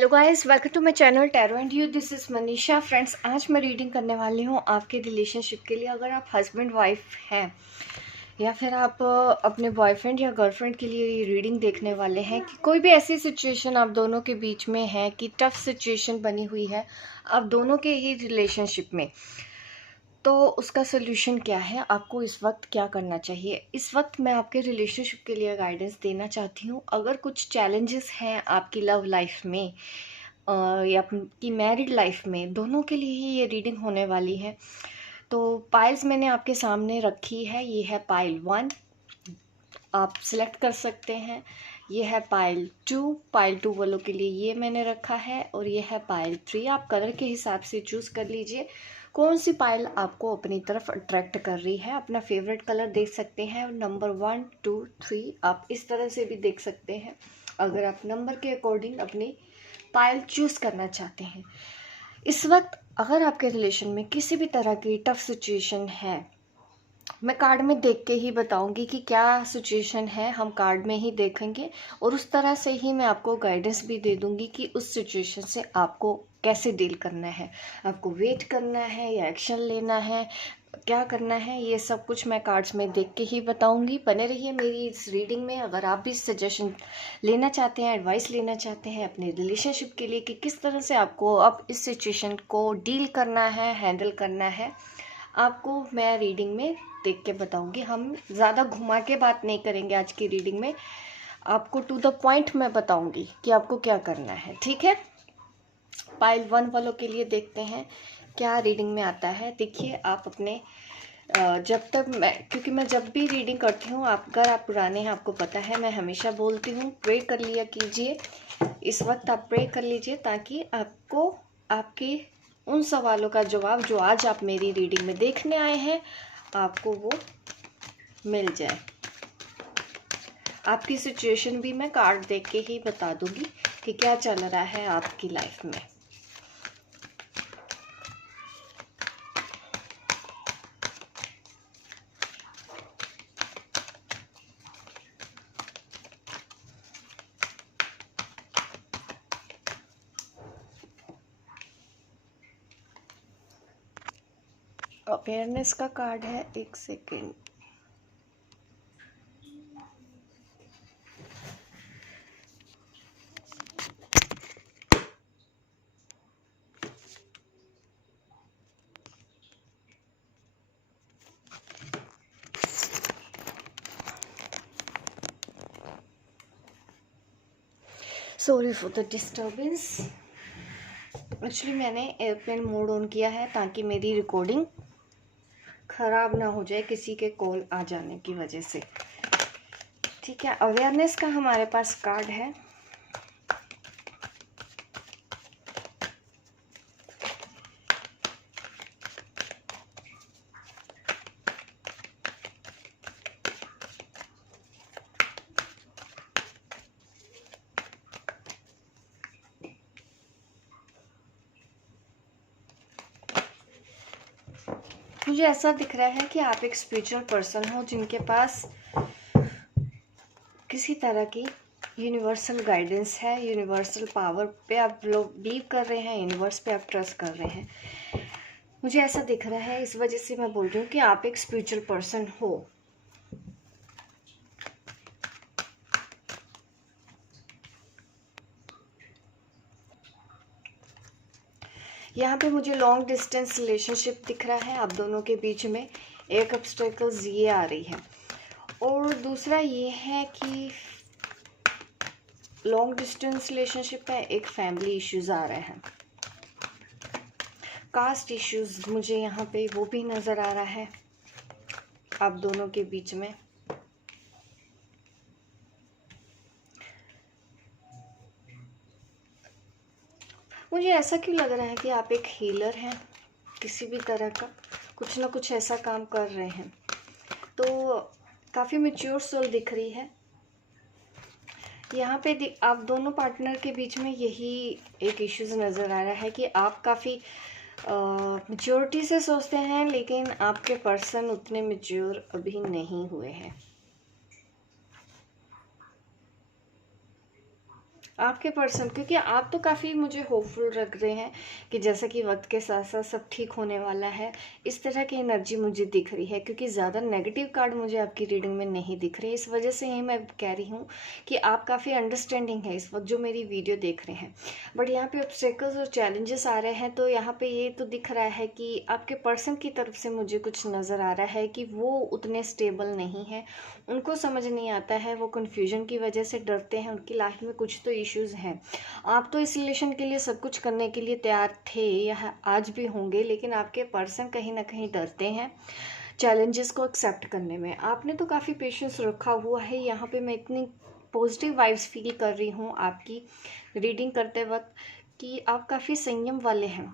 Hello guys, welcome to my channel tarot and you. This is Manisha. Friends, आज मैं reading करने वाली हूँ आपके रिलेशनशिप के लिए। अगर आप हस्बैंड वाइफ हैं या फिर आप अपने बॉयफ्रेंड या गर्लफ्रेंड के लिए रीडिंग देखने वाले हैं कि कोई भी ऐसी सिचुएशन आप दोनों के बीच में है कि टफ सिचुएशन बनी हुई है आप दोनों के ही रिलेशनशिप में, तो उसका सोल्यूशन क्या है, आपको इस वक्त क्या करना चाहिए। इस वक्त मैं आपके रिलेशनशिप के लिए गाइडेंस देना चाहती हूँ। अगर कुछ चैलेंजेस हैं आपकी लव लाइफ में या आपकी मैरिड लाइफ में, दोनों के लिए ही ये रीडिंग होने वाली है। तो पाइल्स मैंने आपके सामने रखी है। ये है पाइल 1, आप सिलेक्ट कर सकते हैं। ये है पाइल 2, पाइल 2 वालों के लिए ये मैंने रखा है। और ये है पाइल 3। आप कलर के हिसाब से चूज़ कर लीजिए कौन सी पाइल आपको अपनी तरफ अट्रैक्ट कर रही है। अपना फेवरेट कलर देख सकते हैं। नंबर 1, 2, 3 आप इस तरह से भी देख सकते हैं अगर आप नंबर के अकॉर्डिंग अपनी पाइल चूज़ करना चाहते हैं। इस वक्त अगर आपके रिलेशन में किसी भी तरह की टफ सिचुएशन है, मैं कार्ड में देख के ही बताऊंगी कि क्या सिचुएशन है, हम कार्ड में ही देखेंगे और उस तरह से ही मैं आपको गाइडेंस भी दे दूंगी कि उस सिचुएशन से आपको कैसे डील करना है। आपको वेट करना है या एक्शन लेना है, क्या करना है, ये सब कुछ मैं कार्ड्स में देख के ही बताऊंगी। बने रहिए मेरी इस रीडिंग में। अगर आप भी सजेशन लेना चाहते हैं, एडवाइस लेना चाहते हैं अपने रिलेशनशिप के लिए कि किस तरह से आपको अब इस सिचुएशन को डील करना है, हैंडल करना है, आपको मैं रीडिंग में देख के बताऊंगी। हम ज़्यादा घुमा के बात नहीं करेंगे आज की रीडिंग में। आपको टू द पॉइंट मैं बताऊंगी कि आपको क्या करना है, ठीक है। पाइल 1 वालों के लिए देखते हैं क्या रीडिंग में आता है। देखिए, आप अपने जब तक क्योंकि मैं जब भी रीडिंग करती हूँ, अगर आप पुराने हैं आपको पता है, मैं हमेशा बोलती हूँ प्रे कर लिया कीजिए। इस वक्त आप प्रे कर लीजिए ताकि आपको आपके उन सवालों का जवाब जो आज आप मेरी रीडिंग में देखने आए हैं, आपको वो मिल जाए। आपकी सिचुएशन भी मैं कार्ड देख के ही बता दूंगी कि क्या चल रहा है आपकी लाइफ में। अवेयरनेस का कार्ड है, एक second. Sorry for the disturbance. Actually मैंने एयरप्लेन मोड ऑन किया है ताकि मेरी रिकॉर्डिंग ख़राब ना हो जाए किसी के कॉल आ जाने की वजह से, ठीक है। अवेयरनेस का हमारे पास कार्ड है। मुझे ऐसा दिख रहा है कि आप एक स्पिरिचुअल पर्सन हो जिनके पास किसी तरह की यूनिवर्सल गाइडेंस है, यूनिवर्सल पावर पे आप लोग बिलीव कर रहे हैं, यूनिवर्स पे आप ट्रस्ट कर रहे हैं। मुझे ऐसा दिख रहा है, इस वजह से मैं बोल रही हूँ कि आप एक स्पिरिचुअल पर्सन हो। यहाँ पे मुझे लॉन्ग डिस्टेंस रिलेशनशिप दिख रहा है, आप दोनों के बीच में एक ऑब्स्टेकल्स ये आ रही है। और दूसरा ये है कि लॉन्ग डिस्टेंस रिलेशनशिप में एक फैमिली इश्यूज आ रहे हैं, कास्ट इश्यूज मुझे यहाँ पे वो भी नज़र आ रहा है आप दोनों के बीच में। मुझे ऐसा क्यों लग रहा है कि आप एक हीलर हैं किसी भी तरह का, कुछ ना कुछ ऐसा काम कर रहे हैं। तो काफ़ी मैच्योर सोल दिख रही है यहाँ पे। आप दोनों पार्टनर के बीच में यही एक इश्यूज नज़र आ रहा है कि आप काफ़ी मैच्योरिटी से सोचते हैं, लेकिन आपके पर्सन उतने मैच्योर अभी नहीं हुए हैं। आपके पर्सन, क्योंकि आप तो काफ़ी मुझे होपफुल रख रहे हैं कि जैसा कि वक्त के साथ साथ सब ठीक होने वाला है, इस तरह की एनर्जी मुझे दिख रही है। क्योंकि ज़्यादा नेगेटिव कार्ड मुझे आपकी रीडिंग में नहीं दिख रहे, इस वजह से ही मैं कह रही हूँ कि आप काफ़ी अंडरस्टैंडिंग है इस वक्त जो मेरी वीडियो देख रहे हैं। बट यहाँ पे ऑब्स्टेकल्स और चैलेंजेस आ रहे हैं, तो यहाँ पे ये तो दिख रहा है कि आपके पर्सन की तरफ से मुझे कुछ नज़र आ रहा है कि वो उतने स्टेबल नहीं है, उनको समझ नहीं आता है, वो कन्फ्यूजन की वजह से डरते हैं, उनकी लाइफ में कुछ तो इश्यूज हैं। आप तो इस रिलेशन के लिए सब कुछ करने के लिए तैयार थे या आज भी होंगे, लेकिन आपके पर्सन कहीं ना कहीं डरते हैं चैलेंजेस को एक्सेप्ट करने में। आपने तो काफ़ी पेशेंस रखा हुआ है। यहाँ पे मैं इतनी पॉजिटिव वाइब्स फील कर रही हूँ आपकी रीडिंग करते वक्त कि आप काफ़ी संयम वाले हैं।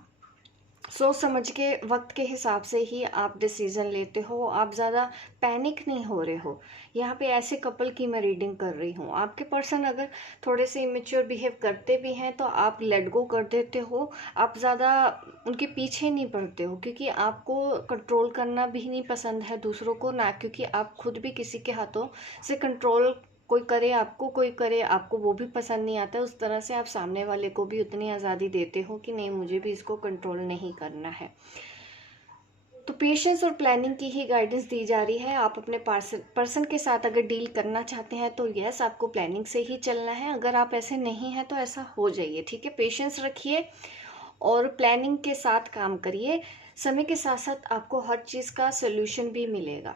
सोच समझ के वक्त के हिसाब से ही आप डिसीज़न लेते हो, आप ज़्यादा पैनिक नहीं हो रहे हो। यहाँ पे ऐसे कपल की मैं रीडिंग कर रही हूँ। आपके पर्सन अगर थोड़े से इमेच्योर बिहेव करते भी हैं तो आप लेट गो कर देते हो, आप ज़्यादा उनके पीछे नहीं पड़ते हो, क्योंकि आपको कंट्रोल करना भी नहीं पसंद है दूसरों को ना, क्योंकि आप खुद भी किसी के हाथों से कंट्रोल कोई करे आपको, कोई करे आपको, वो भी पसंद नहीं आता। उस तरह से आप सामने वाले को भी उतनी आज़ादी देते हो कि नहीं, मुझे भी इसको कंट्रोल नहीं करना है। तो पेशेंस और प्लानिंग की ही गाइडेंस दी जा रही है। आप अपने पर्सन के साथ अगर डील करना चाहते हैं तो यस, आपको प्लानिंग से ही चलना है। अगर आप ऐसे नहीं हैं तो ऐसा हो जाइए, ठीक है। पेशेंस रखिए और प्लानिंग के साथ काम करिए। समय के साथ साथ आपको हर चीज़ का सोल्यूशन भी मिलेगा।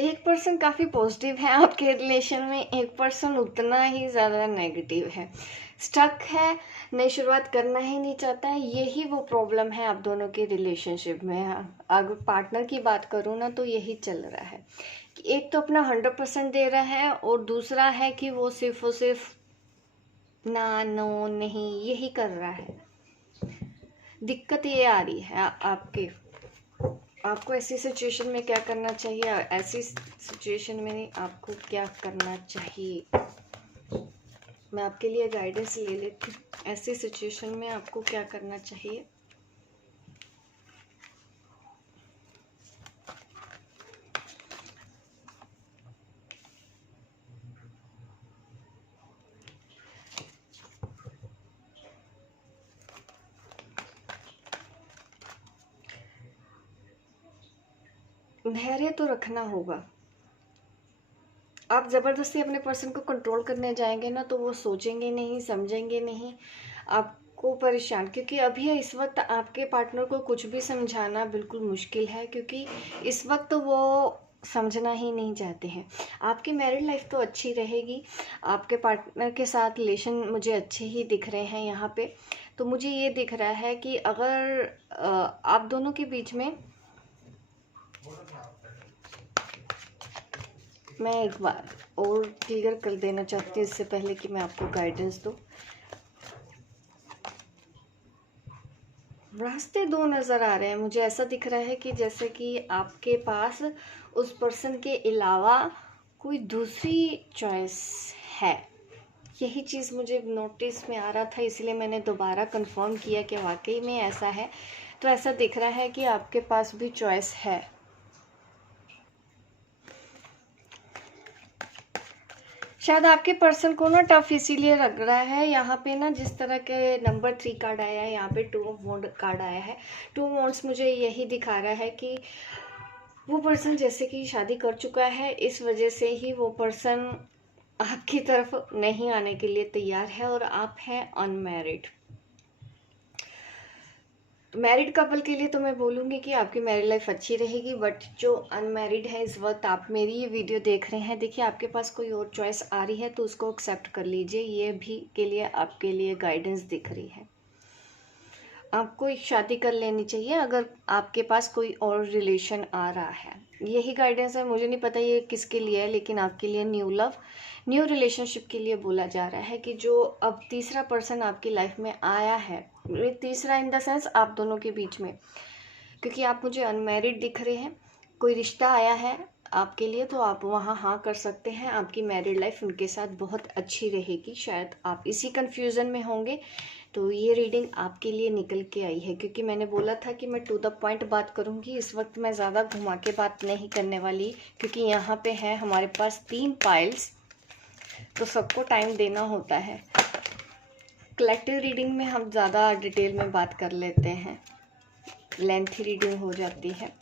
एक पर्सन काफ़ी पॉजिटिव है आपके रिलेशन में, एक पर्सन उतना ही ज़्यादा नेगेटिव है, स्टक है, नई शुरुआत करना ही नहीं चाहता है। यही वो प्रॉब्लम है आप दोनों के रिलेशनशिप में। अगर पार्टनर की बात करूँ ना तो यही चल रहा है कि एक तो अपना 100% दे रहा है और दूसरा है कि वो सिर्फ और सिर्फ ना, नो, नहीं, यही कर रहा है। दिक्कत ये आ रही है आपको ऐसी सिचुएशन में क्या करना चाहिए, ऐसी सिचुएशन में आपको क्या करना चाहिए। मैं आपके लिए गाइडेंस ले लेती हूँ। ऐसी सिचुएशन में आपको क्या करना चाहिए। धैर्य तो रखना होगा। आप ज़बरदस्ती अपने पर्सन को कंट्रोल करने जाएंगे ना तो वो सोचेंगे नहीं, समझेंगे नहीं, आपको परेशान। क्योंकि अभी इस वक्त आपके पार्टनर को कुछ भी समझाना बिल्कुल मुश्किल है, क्योंकि इस वक्त वो समझना ही नहीं चाहते हैं। आपकी मैरिड लाइफ तो अच्छी रहेगी, आपके पार्टनर के साथ रिलेशन मुझे अच्छे ही दिख रहे हैं यहाँ पे। तो मुझे ये दिख रहा है कि अगर आप दोनों के बीच में, मैं एक बार और क्लियर कर देना चाहती हूँ इससे पहले कि मैं आपको गाइडेंस दूँ। रास्ते दो नज़र आ रहे हैं मुझे। ऐसा दिख रहा है कि जैसे कि आपके पास उस पर्सन के अलावा कोई दूसरी चॉइस है। यही चीज़ मुझे नोटिस में आ रहा था, इसलिए मैंने दोबारा कंफर्म किया कि वाकई में ऐसा है। तो ऐसा दिख रहा है कि आपके पास भी चॉइस है। शायद आपके पर्सन को ना टफ इसीलिए लग रहा है। यहाँ पे ना जिस तरह के नंबर 3 कार्ड आया है, यहाँ पे 2 ऑफ वॉन्ड कार्ड आया है। 2 वॉन्ड्स मुझे यही दिखा रहा है कि वो पर्सन जैसे कि शादी कर चुका है, इस वजह से ही वो पर्सन आपकी तरफ नहीं आने के लिए तैयार है और आप हैं अनमैरिड। तो मैरिड कपल के लिए तो मैं बोलूँगी कि आपकी मैरिड लाइफ अच्छी रहेगी, बट जो अनमैरिड है इस वक्त आप मेरी ये वीडियो देख रहे हैं, देखिए आपके पास कोई और चॉइस आ रही है तो उसको एक्सेप्ट कर लीजिए। ये भी के लिए आपके लिए गाइडेंस दिख रही है। आपको एक शादी कर लेनी चाहिए अगर आपके पास कोई और रिलेशन आ रहा है। यही गाइडेंस है। मुझे नहीं पता ये किसके लिए है, लेकिन आपके लिए न्यू लव, न्यू रिलेशनशिप के लिए बोला जा रहा है कि जो अब तीसरा पर्सन आपकी लाइफ में आया है, तीसरा इन द सेंस आप दोनों के बीच में, क्योंकि आप मुझे अनमैरिड दिख रहे हैं, कोई रिश्ता आया है आपके लिए तो आप वहाँ हाँ कर सकते हैं। आपकी मैरिड लाइफ उनके साथ बहुत अच्छी रहेगी। शायद आप इसी कन्फ्यूज़न में होंगे, तो ये रीडिंग आपके लिए निकल के आई है, क्योंकि मैंने बोला था कि मैं टू द पॉइंट बात करूँगी। इस वक्त मैं ज़्यादा घुमा के बात नहीं करने वाली, क्योंकि यहाँ पे है हमारे पास 3 पाइल्स, तो सबको टाइम देना होता है। कलेक्टिव रीडिंग में हम ज़्यादा डिटेल में बात कर लेते हैं, लेंथी रीडिंग हो जाती है।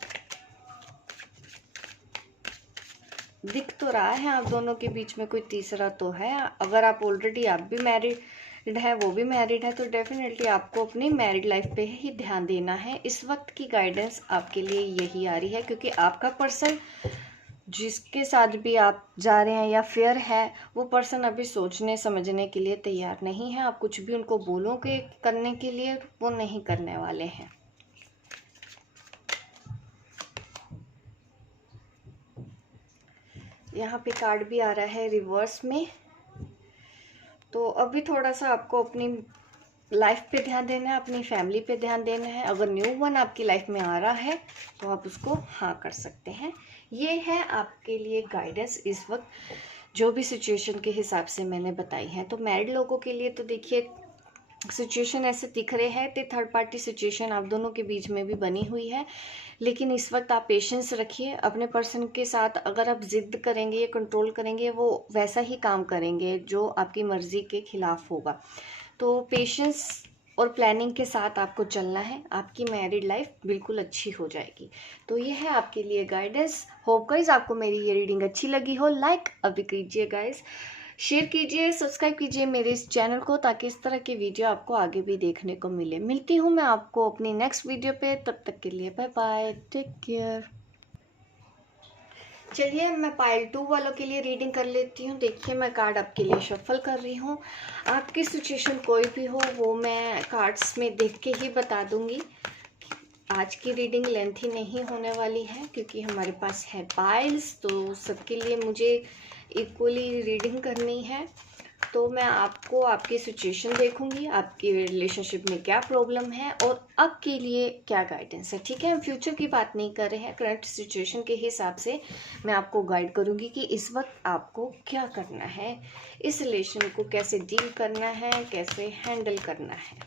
दिख तो रहा है आप दोनों के बीच में कोई तीसरा तो है। अगर आप ऑलरेडी आप भी मैरिड है, वो भी मैरिड है, तो डेफिनेटली आपको अपनी मैरिड लाइफ पे ही ध्यान देना है। इस वक्त की गाइडेंस आपके लिए यही आ रही है, क्योंकि आपका पर्सन जिसके साथ भी आप जा रहे हैं या फेयर है, वो पर्सन अभी सोचने समझने के लिए तैयार नहीं है। आप कुछ भी उनको बोलोगे करने के लिए, वो नहीं करने वाले हैं। यहाँ पे कार्ड भी आ रहा है रिवर्स में। तो अभी थोड़ा सा आपको अपनी लाइफ पे ध्यान देना है, अपनी फैमिली पे ध्यान देना है। अगर न्यू वन आपकी लाइफ में आ रहा है तो आप उसको हाँ कर सकते हैं। ये है आपके लिए गाइडेंस इस वक्त, जो भी सिचुएशन के हिसाब से मैंने बताई है। तो मैरिड लोगों के लिए तो देखिए सिचुएशन ऐसे दिख रहे हैं कि थर्ड पार्टी सिचुएशन आप दोनों के बीच में भी बनी हुई है, लेकिन इस वक्त आप पेशेंस रखिए अपने पर्सन के साथ। अगर आप जिद करेंगे या कंट्रोल करेंगे, वो वैसा ही काम करेंगे जो आपकी मर्जी के खिलाफ होगा। तो पेशेंस और प्लानिंग के साथ आपको चलना है, आपकी मैरिड लाइफ बिल्कुल अच्छी हो जाएगी। तो ये है आपके लिए गाइडेंस। होप गाइस आपको मेरी ये रीडिंग अच्छी लगी हो। लाइक अभी कीजिए गाइस, शेयर कीजिए, सब्सक्राइब कीजिए मेरे इस चैनल को, ताकि इस तरह की वीडियो आपको आगे भी देखने को मिले। मिलती हूँ मैं आपको अपनी नेक्स्ट वीडियो पे, तब तक के लिए बाय बाय, टेक केयर। चलिए मैं पाइल 2 वालों के लिए रीडिंग कर लेती हूँ। देखिए मैं कार्ड आपके लिए शफल कर रही हूँ। आपकी सिचुएशन कोई भी हो वो मैं कार्ड्स में देख के ही बता दूंगी। आज की रीडिंग लेंथी नहीं होने वाली है, क्योंकि हमारे पास है पाइल्स, तो सबके लिए मुझे इक्वली रीडिंग करनी है। तो मैं आपको आपकी सिचुएशन देखूंगी, आपकी रिलेशनशिप में क्या प्रॉब्लम है और अब के लिए क्या गाइडेंस है। ठीक है, हम फ्यूचर की बात नहीं कर रहे हैं, करंट सिचुएशन के हिसाब से मैं आपको गाइड करूंगी कि इस वक्त आपको क्या करना है, इस रिलेशन को कैसे डील करना है, कैसे हैंडल करना है।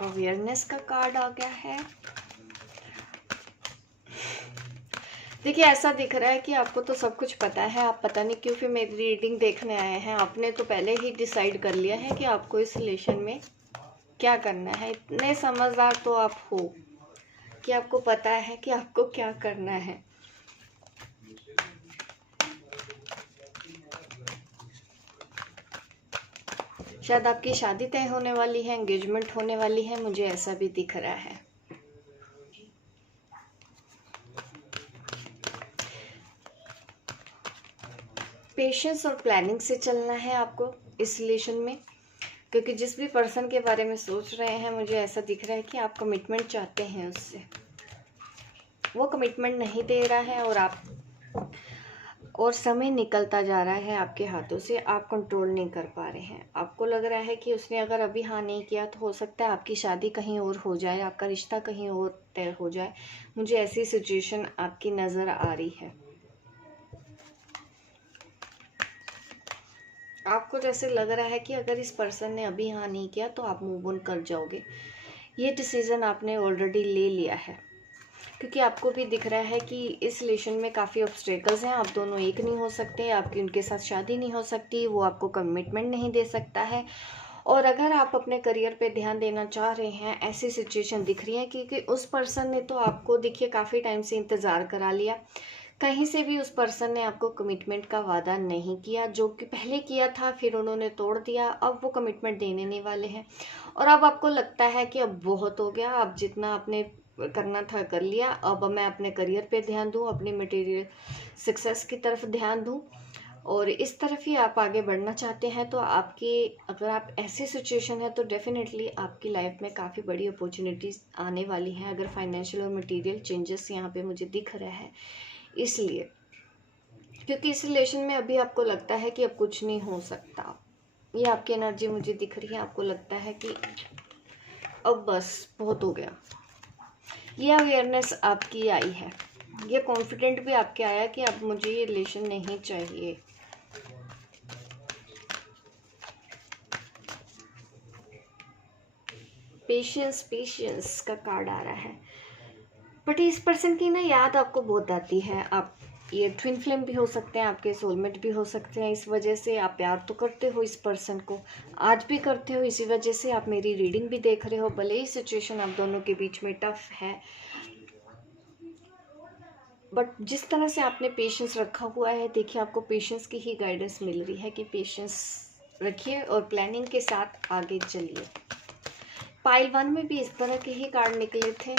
अवेयरनेस का कार्ड आ गया है। देखिए ऐसा दिख रहा है कि आपको तो सब कुछ पता है, आप पता नहीं क्यों फिर मेरी रीडिंग देखने आए हैं। आपने तो पहले ही डिसाइड कर लिया है कि आपको इस रिलेशन में क्या करना है। इतने समझदार तो आप हो कि आपको पता है कि आपको क्या करना है। शायद आपकी शादी तय होने वाली है, एंगेजमेंट होने वाली है, मुझे ऐसा भी दिख रहा है। पेशेंस और प्लानिंग से चलना है आपको इस रिलेशन में, क्योंकि जिस भी पर्सन के बारे में सोच रहे हैं, मुझे ऐसा दिख रहा है कि आप कमिटमेंट चाहते हैं उससे, वो कमिटमेंट नहीं दे रहा है और समय निकलता जा रहा है आपके हाथों से, आप कंट्रोल नहीं कर पा रहे हैं। आपको लग रहा है कि उसने अगर अभी हाँ नहीं किया तो हो सकता है आपकी शादी कहीं और हो जाए, आपका रिश्ता कहीं और तय हो जाए। मुझे ऐसी सिचुएशन आपकी नज़र आ रही है। आपको जैसे लग रहा है कि अगर इस पर्सन ने अभी हाँ नहीं किया तो आप मूव ऑन कर जाओगे। ये डिसीज़न आपने ऑलरेडी ले लिया है, क्योंकि आपको भी दिख रहा है कि इस रिलेशन में काफ़ी ऑब्स्टेकल्स हैं। आप दोनों एक नहीं हो सकते, आपकी उनके साथ शादी नहीं हो सकती, वो आपको कमिटमेंट नहीं दे सकता है। और अगर आप अपने करियर पे ध्यान देना चाह रहे हैं, ऐसी सिचुएशन दिख रही है, क्योंकि उस पर्सन ने तो आपको देखिए काफ़ी टाइम से इंतज़ार करा लिया। कहीं से भी उस पर्सन ने आपको कमिटमेंट का वादा नहीं किया, जो कि पहले किया था फिर उन्होंने तोड़ दिया। अब वो कमिटमेंट देने नहीं वाले हैं, और अब आपको लगता है कि अब बहुत हो गया, अब जितना आपने करना था कर लिया, अब मैं अपने करियर पे ध्यान दूँ, अपनी मटेरियल सक्सेस की तरफ ध्यान दूँ, और इस तरफ ही आप आगे बढ़ना चाहते हैं। तो आपकी अगर आप ऐसी सिचुएशन है तो डेफिनेटली आपकी लाइफ में काफ़ी बड़ी अपॉर्चुनिटीज़ आने वाली हैं। अगर फाइनेंशियल और मटेरियल चेंजेस यहाँ पे मुझे दिख रहा है, इसलिए क्योंकि इस रिलेशन में अभी आपको लगता है कि अब कुछ नहीं हो सकता। ये आपकी एनर्जी मुझे दिख रही है, आपको लगता है कि अब बस बहुत हो गया। ये अवेयरनेस आपकी आई है, ये कॉन्फिडेंट भी आपके आया कि अब मुझे ये रिलेशन नहीं चाहिए। पेशेंस, पेशेंस का कार्ड आ रहा है। बट इस पर्सन की ना याद आपको बहुत आती है। आप ये ट्विन फ्लेम भी हो सकते हैं, आपके सोलमेट भी हो सकते हैं। इस वजह से आप प्यार तो करते हो इस पर्सन को, आज भी करते हो। इसी वजह से आप मेरी रीडिंग भी देख रहे हो, भले ही सिचुएशन आप दोनों के बीच में टफ है। बट जिस तरह से आपने पेशेंस रखा हुआ है, देखिए आपको पेशेंस की ही गाइडेंस मिल रही है कि पेशेंस रखिए और प्लानिंग के साथ आगे चलिए। पाइल 1 में भी इस तरह के ही कार्ड निकले थे,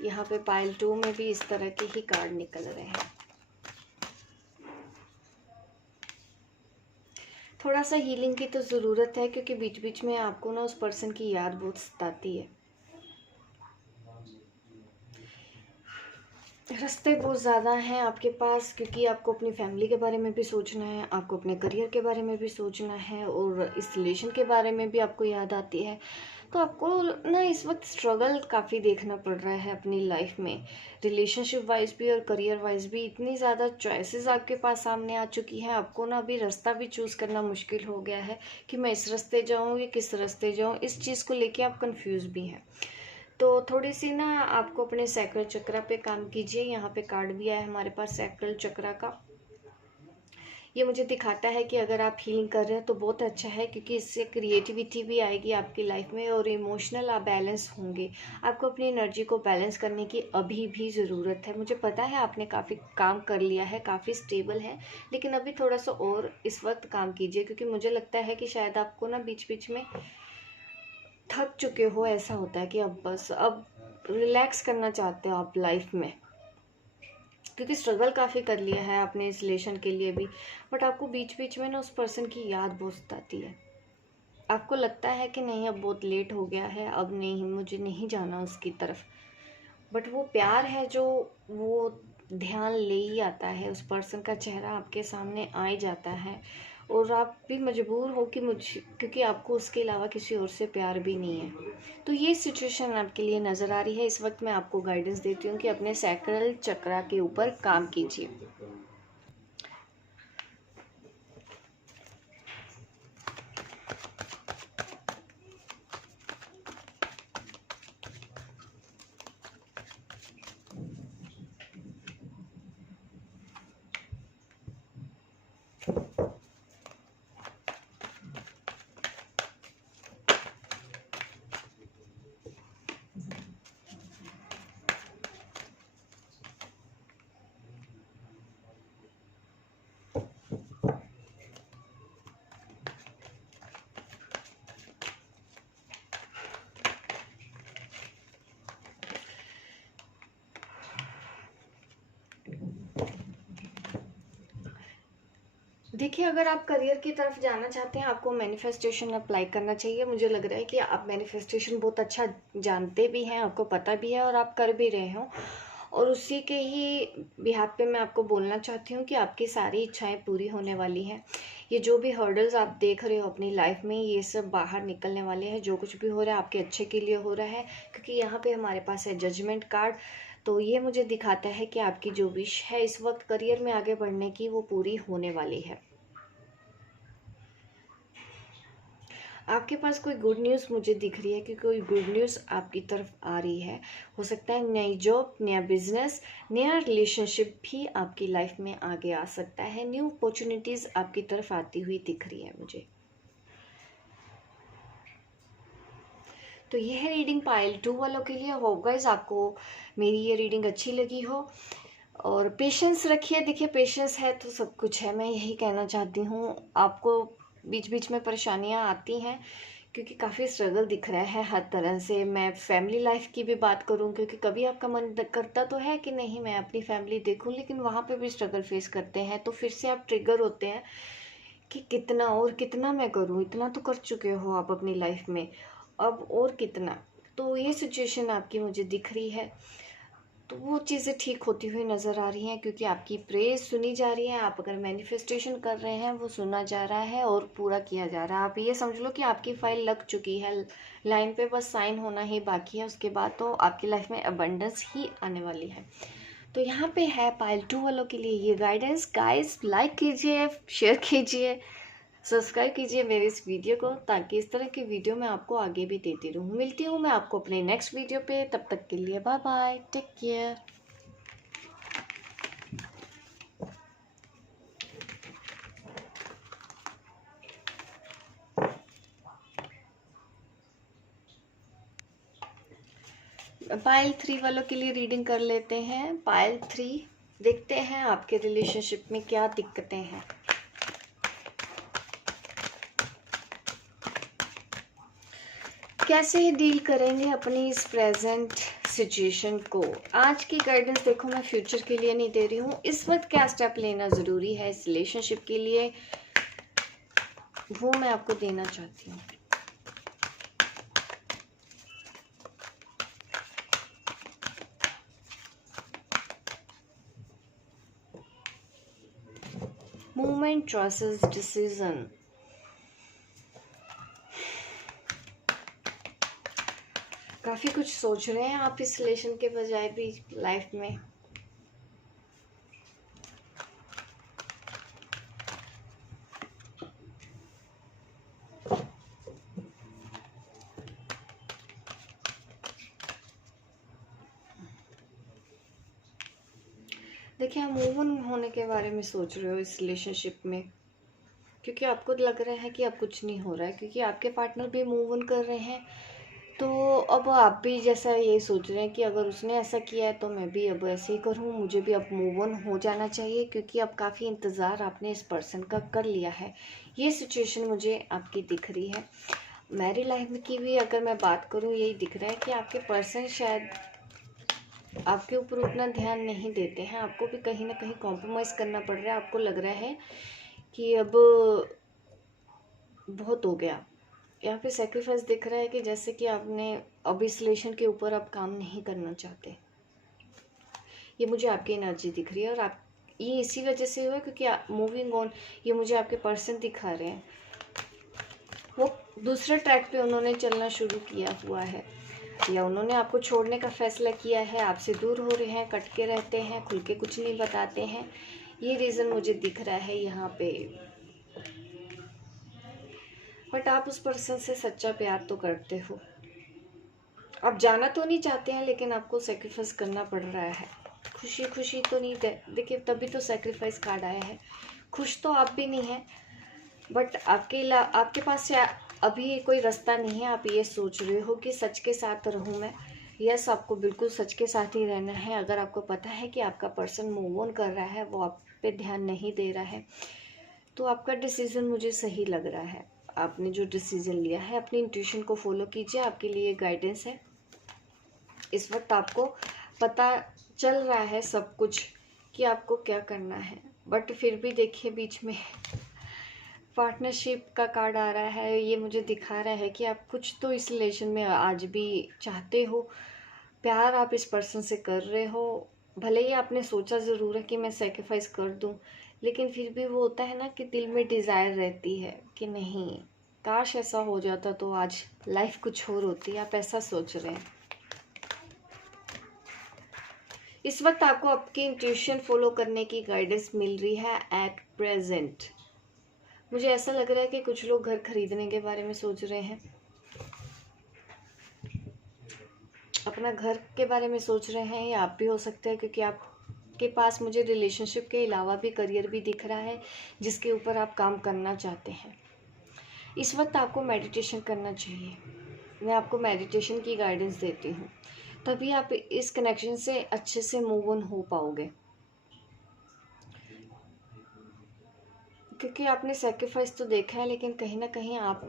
यहाँ पे पाइल 2 में भी इस तरह के ही कार्ड निकल रहे हैं। थोड़ा सा हीलिंग की तो ज़रूरत है, क्योंकि बीच बीच में आपको ना उस पर्सन की याद बहुत सताती है। रास्ते बहुत ज़्यादा हैं आपके पास, क्योंकि आपको अपनी फैमिली के बारे में भी सोचना है, आपको अपने करियर के बारे में भी सोचना है, और इस रिलेशन के बारे में भी आपको याद आती है। तो आपको ना इस वक्त स्ट्रगल काफ़ी देखना पड़ रहा है अपनी लाइफ में, रिलेशनशिप वाइज भी और करियर वाइज भी। इतनी ज़्यादा चॉइसेस आपके पास सामने आ चुकी हैं, आपको ना अभी रास्ता भी चूज़ करना मुश्किल हो गया है कि मैं इस रास्ते जाऊँ या किस रास्ते जाऊँ। इस चीज़ को लेके आप कंफ्यूज भी हैं। तो थोड़ी सी ना आपको अपने सैक्रल चक्रा पे काम कीजिए। यहाँ पे कार्ड भी आया है हमारे पास सैक्रल चक्रा का। ये मुझे दिखाता है कि अगर आप हीलिंग कर रहे हैं तो बहुत अच्छा है, क्योंकि इससे क्रिएटिविटी भी आएगी आपकी लाइफ में और इमोशनल आप बैलेंस होंगे। आपको अपनी एनर्जी को बैलेंस करने की अभी भी ज़रूरत है। मुझे पता है आपने काफ़ी काम कर लिया है, काफ़ी स्टेबल है, लेकिन अभी थोड़ा सा और इस वक्त काम कीजिए, क्योंकि मुझे लगता है कि शायद आपको ना बीच बीच में थक चुके हो। ऐसा होता है कि अब बस अब रिलैक्स करना चाहते हो आप लाइफ में, क्योंकि स्ट्रगल काफ़ी कर लिया है आपने इस रिलेशन के लिए भी। बट आपको बीच बीच में ना उस पर्सन की याद बहुत आती है। आपको लगता है कि नहीं अब बहुत लेट हो गया है, अब नहीं, मुझे नहीं जाना उसकी तरफ। बट वो प्यार है जो वो ध्यान ले ही आता है, उस पर्सन का चेहरा आपके सामने आ ही जाता है, और आप भी मजबूर हो कि मुझे, क्योंकि आपको उसके अलावा किसी और से प्यार भी नहीं है। तो ये सिचुएशन आपके लिए नज़र आ रही है। इस वक्त मैं आपको गाइडेंस देती हूँ कि अपने सैक्रल चक्रा के ऊपर काम कीजिए। देखिए, अगर आप करियर की तरफ जाना चाहते हैं, आपको मैनिफेस्टेशन अप्लाई करना चाहिए। मुझे लग रहा है कि आप मैनिफेस्टेशन बहुत अच्छा जानते भी हैं, आपको पता भी है और आप कर भी रहे हो, और उसी के ही बिहाफ पे मैं आपको बोलना चाहती हूँ कि आपकी सारी इच्छाएं पूरी होने वाली हैं। ये जो भी हर्डल्स आप देख रहे हो अपनी लाइफ में, ये सब बाहर निकलने वाले हैं। जो कुछ भी हो रहा है आपके अच्छे के लिए हो रहा है, क्योंकि यहाँ पे हमारे पास है जजमेंट कार्ड। तो ये मुझे दिखाता है कि आपकी जो विश है इस वक्त करियर में आगे बढ़ने की, वो पूरी होने वाली है। आपके पास कोई गुड न्यूज़ मुझे दिख रही है कि कोई गुड न्यूज़ आपकी तरफ आ रही है। हो सकता है नई जॉब, नया बिजनेस, नया रिलेशनशिप भी आपकी लाइफ में आगे आ सकता है। न्यू अपॉर्चुनिटीज़ आपकी तरफ आती हुई दिख रही है मुझे। तो ये है रीडिंग पाइल 2 वालों के लिए। होप गाइस आपको मेरी ये रीडिंग अच्छी लगी हो, और पेशेंस रखिए। देखिए, पेशेंस है तो सब कुछ है, मैं यही कहना चाहती हूँ। आपको बीच बीच में परेशानियाँ आती हैं, क्योंकि काफ़ी स्ट्रगल दिख रहा है हर तरह से। मैं फैमिली लाइफ की भी बात करूँ, क्योंकि कभी आपका मन करता तो है कि नहीं मैं अपनी फैमिली देखूँ, लेकिन वहाँ पे भी स्ट्रगल फेस करते हैं, तो फिर से आप ट्रिगर होते हैं कि कितना और कितना मैं करूँ, इतना तो कर चुके हो आप अपनी लाइफ में, अब और कितना। तो ये सिचुएशन आपकी मुझे दिख रही है। तो वो चीज़ें ठीक होती हुई नज़र आ रही हैं, क्योंकि आपकी प्रेज सुनी जा रही है। आप अगर मैनिफेस्टेशन कर रहे हैं वो सुना जा रहा है और पूरा किया जा रहा है। आप ये समझ लो कि आपकी फ़ाइल लग चुकी है, लाइन पे बस साइन होना ही बाकी है। उसके बाद तो आपकी लाइफ में अबंडेंस ही आने वाली है। तो यहाँ पे है पाइल 2 वालों के लिए ये गाइडेंस। गाइस, लाइक कीजिए, शेयर कीजिए, सब्सक्राइब कीजिए मेरे इस वीडियो को, ताकि इस तरह की वीडियो मैं आपको आगे भी देती रहूँ। मिलती हूँ मैं आपको अपने नेक्स्ट वीडियो पे। तब तक के लिए bye bye, take care. Pile 3 वालों के लिए रीडिंग कर लेते हैं। पाइल 3, देखते हैं आपके रिलेशनशिप में क्या दिक्कतें हैं। कैसे डील करेंगे अपनी इस प्रेजेंट सिचुएशन को। आज की गाइडेंस देखो मैं फ्यूचर के लिए नहीं दे रही हूँ। इस वक्त क्या स्टेप लेना ज़रूरी है इस रिलेशनशिप के लिए, वो मैं आपको देना चाहती हूँ। Movement, choices, decision. काफ़ी कुछ सोच रहे हैं आप इस रिलेशन के बजाय भी लाइफ में। देखिए, आप मूव ऑन होने के बारे में सोच रहे हो इस रिलेशनशिप में, क्योंकि आपको लग रहा है कि अब कुछ नहीं हो रहा है, क्योंकि आपके पार्टनर भी मूव ऑन कर रहे हैं। तो अब आप भी जैसा ये सोच रहे हैं कि अगर उसने ऐसा किया है तो मैं भी अब ऐसे ही करूँ, मुझे भी अब मूव ऑन हो जाना चाहिए, क्योंकि अब काफ़ी इंतज़ार आपने इस पर्सन का कर लिया है। ये सिचुएशन मुझे आपकी दिख रही है। मेरी लाइफ की भी अगर मैं बात करूँ, यही दिख रहा है कि आपके पर्सन शायद आपके ऊपर उतना ध्यान नहीं देते हैं। आपको भी कहीं ना कहीं कॉम्प्रोमाइज़ करना पड़ रहा है। आपको लग रहा है कि अब बहुत हो गया। यहाँ पे सेक्रीफाइस दिख रहा है कि जैसे कि आपने अब इस रिलेशन के ऊपर अब काम नहीं करना चाहते। ये मुझे आपकी एनर्जी दिख रही है, और आप ये इसी वजह से हुआ क्योंकि मूविंग ऑन, ये मुझे आपके पर्सन दिखा रहे हैं। वो दूसरे ट्रैक पे उन्होंने चलना शुरू किया हुआ है, या उन्होंने आपको छोड़ने का फैसला किया है, आपसे दूर हो रहे हैं, कट के रहते हैं, खुल के कुछ नहीं बताते हैं। ये रीज़न मुझे दिख रहा है यहाँ पे। बट आप उस पर्सन से सच्चा प्यार तो करते हो। आप जाना तो नहीं चाहते हैं, लेकिन आपको सेक्रीफाइस करना पड़ रहा है। खुशी खुशी तो नहीं देखिए, तभी तो सेक्रीफाइस कार्ड आया है। खुश तो आप भी नहीं हैं, बट आपके पास अभी कोई रास्ता नहीं है। आप ये सोच रहे हो कि सच के साथ रहूं मैं। यस, आपको बिल्कुल सच के साथ ही रहना है। अगर आपको पता है कि आपका पर्सन मूव ऑन कर रहा है, वो आप पे ध्यान नहीं दे रहा है, तो आपका डिसीज़न मुझे सही लग रहा है। आपने जो डिसीज़न लिया है, अपनी इंट्यूशन को फॉलो कीजिए। आपके लिए गाइडेंस है। इस वक्त आपको पता चल रहा है सब कुछ कि आपको क्या करना है, बट फिर भी देखिए बीच में पार्टनरशिप का कार्ड आ रहा है। ये मुझे दिखा रहा है कि आप कुछ तो इस रिलेशन में आज भी चाहते हो। प्यार आप इस पर्सन से कर रहे हो। भले ही आपने सोचा ज़रूर है कि मैं सेक्रीफाइस कर दूं, लेकिन फिर भी वो होता है ना कि दिल में डिज़ायर रहती है कि नहीं, काश ऐसा हो जाता तो आज लाइफ कुछ और होती। आप ऐसा सोच रहे हैं। इस वक्त आपको आपकी इंट्यूशन फॉलो करने की गाइडेंस मिल रही है एट प्रेजेंट। मुझे ऐसा लग रहा है कि कुछ लोग घर खरीदने के बारे में सोच रहे हैं, अपना घर के बारे में सोच रहे हैं, या आप भी हो सकते हैं, क्योंकि आपके पास मुझे रिलेशनशिप के अलावा भी करियर भी दिख रहा है जिसके ऊपर आप काम करना चाहते हैं। इस वक्त आपको मेडिटेशन करना चाहिए। मैं आपको मेडिटेशन की गाइडेंस देती हूँ, तभी आप इस कनेक्शन से अच्छे से मूव ऑन हो पाओगे। क्योंकि आपने सेक्रीफाइस तो देखा है, लेकिन कहीं ना कहीं आप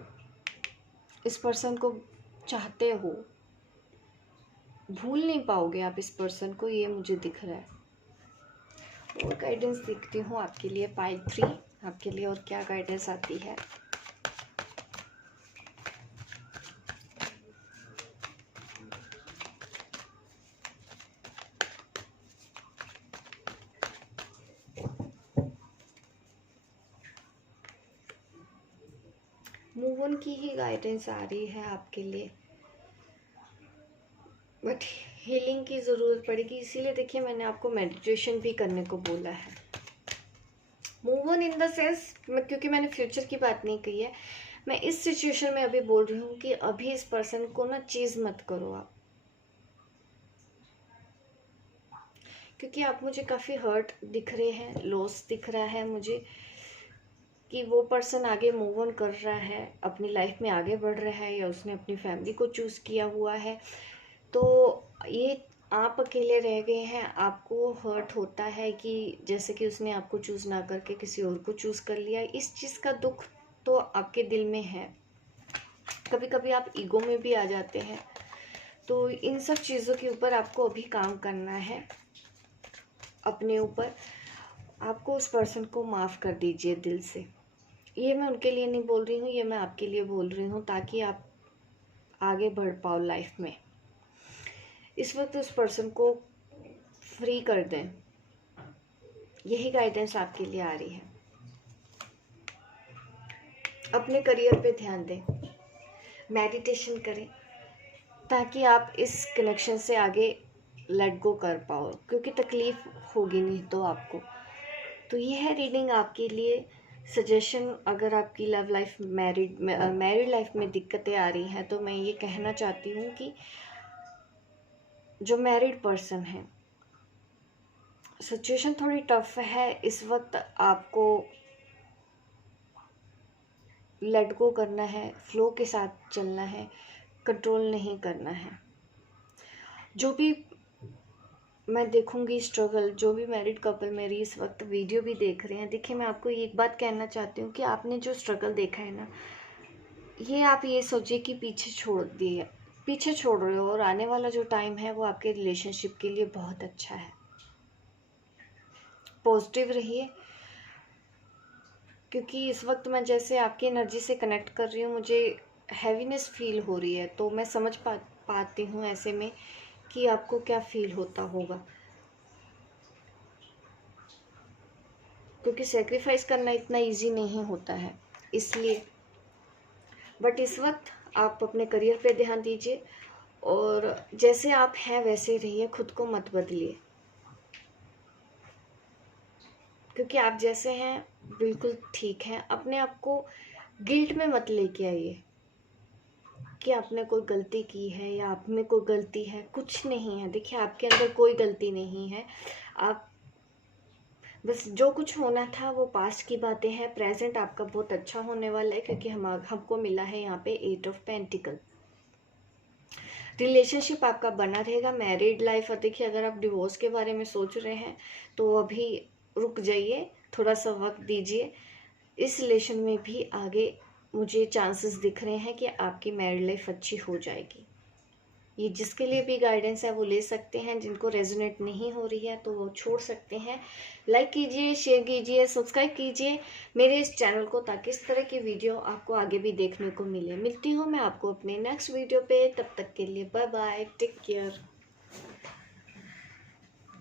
इस पर्सन को चाहते हो, भूल नहीं पाओगे आप इस पर्सन को, ये मुझे दिख रहा है। और गाइडेंस देखती हूँ आपके लिए पाइल 3, आपके लिए और क्या गाइडेंस आती है। मूव ऑन की ही गाइडेंस आ रही है आपके लिए, बट हीलिंग की ज़रूरत पड़ेगी। इसीलिए देखिए मैंने आपको मेडिटेशन भी करने को बोला है। Move on in the sense, क्योंकि मैंने फ्यूचर की बात नहीं कही है, मैं इस सिचुएशन में अभी बोल रही हूँ कि अभी इस पर्सन को ना चीज़ मत करो आप, क्योंकि आप मुझे काफ़ी हर्ट दिख रहे हैं, लॉस दिख रहा है मुझे कि वो पर्सन आगे मूव ऑन कर रहा है, अपनी लाइफ में आगे बढ़ रहा है, या उसने अपनी फैमिली को चूज़ किया हुआ है। तो ये आप अकेले रह गए हैं, आपको हर्ट होता है कि जैसे कि उसने आपको चूज़ ना करके किसी और को चूज़ कर लिया। इस चीज़ का दुख तो आपके दिल में है, कभी कभी आप ईगो में भी आ जाते हैं। तो इन सब चीज़ों के ऊपर आपको अभी काम करना है, अपने ऊपर। आपको उस पर्सन को माफ़ कर दीजिए दिल से। ये मैं उनके लिए नहीं बोल रही हूँ, ये मैं आपके लिए बोल रही हूँ, ताकि आप आगे बढ़ पाओ लाइफ में। इस वक्त उस पर्सन को फ्री कर दें, यही गाइडेंस आपके लिए आ रही है। अपने करियर पे ध्यान दें, मेडिटेशन करें, ताकि आप इस कनेक्शन से आगे लेट गो कर पाओ, क्योंकि तकलीफ होगी नहीं तो आपको। तो ये है रीडिंग आपके लिए। सजेशन, अगर आपकी लव लाइफ, मैरिड लाइफ में दिक्कतें आ रही हैं, तो मैं ये कहना चाहती हूँ कि जो मैरिड पर्सन है, सिचुएशन थोड़ी टफ है इस वक्त, आपको लेट गो करना है, फ्लो के साथ चलना है, कंट्रोल नहीं करना है। जो भी मैं देखूंगी स्ट्रगल, जो भी मैरिड कपल मेरी इस वक्त वीडियो भी देख रहे हैं, देखिए मैं आपको एक बात कहना चाहती हूँ कि आपने जो स्ट्रगल देखा है ना, ये आप ये सोचिए कि पीछे छोड़ रहे हो, और आने वाला जो टाइम है वो आपके रिलेशनशिप के लिए बहुत अच्छा है। पॉजिटिव रहिए, क्योंकि इस वक्त मैं जैसे आपकी एनर्जी से कनेक्ट कर रही हूँ, मुझे हैवीनेस फील हो रही है। तो मैं समझ पाती हूँ ऐसे में कि आपको क्या फील होता होगा, क्योंकि सेक्रीफाइस करना इतना इजी नहीं होता है, इसलिए। बट इस वक्त आप अपने करियर पे ध्यान दीजिए, और जैसे आप हैं वैसे रहिए, खुद को मत बदलिए, क्योंकि आप जैसे हैं बिल्कुल ठीक हैं। अपने आप को गिल्ट में मत लेके आइए कि आपने कोई गलती की है या आप में कोई गलती है, कुछ नहीं है। देखिए आपके अंदर कोई गलती नहीं है, आप बस जो कुछ होना था वो पास्ट की बातें हैं। प्रेजेंट आपका बहुत अच्छा होने वाला है, क्योंकि हमको मिला है यहाँ पे 8 ऑफ पेंटिकल। रिलेशनशिप आपका बना रहेगा, मैरिड लाइफ। और देखिए अगर आप डिवोर्स के बारे में सोच रहे हैं तो अभी रुक जाइए, थोड़ा सा वक्त दीजिए। इस रिलेशन में भी आगे मुझे चांसेस दिख रहे हैं कि आपकी मैरिड लाइफ अच्छी हो जाएगी। ये जिसके लिए भी गाइडेंस है वो ले सकते हैं, जिनको रेजोनेट नहीं हो रही है तो वो छोड़ सकते हैं। लाइक कीजिए, शेयर कीजिए, सब्सक्राइब कीजिए मेरे इस चैनल को, ताकि इस तरह की वीडियो आपको आगे भी देखने को मिले। मिलती हूँ मैं आपको अपने नेक्स्ट वीडियो पे, तब तक के लिए बाय बाय, टेक केयर।